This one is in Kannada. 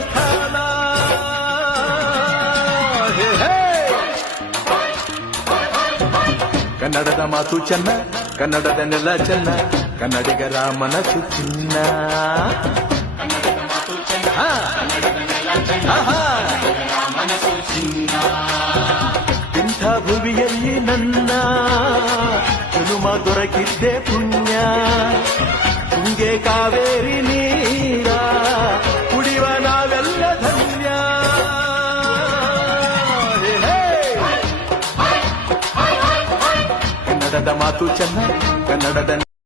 ಸ್ಥಾನ. ಕನ್ನಡದ ಮಾತು ಚೆನ್ನ, ಕನ್ನಡದ ನೆಲ ಚೆನ್ನ, ಕನ್ನಡಿಗರ ಮನಸ್ಸು ಚಿನ್ನ. ಇಂಥ ಭುವಿಯಲ್ಲಿ ನನ್ನ ಜನುಮ ದೊರಕಿದ್ದೆ ಪುಣ್ಯ. ತುಂಗೆ ಕಾವೇರಿ ನೀರ ಕುಡಿವ ನಾವೆಲ್ಲ ಧನ್ಯ. ಕನ್ನಡದ ಮಾತು ಚೆನ್ನ, ಕನ್ನಡದ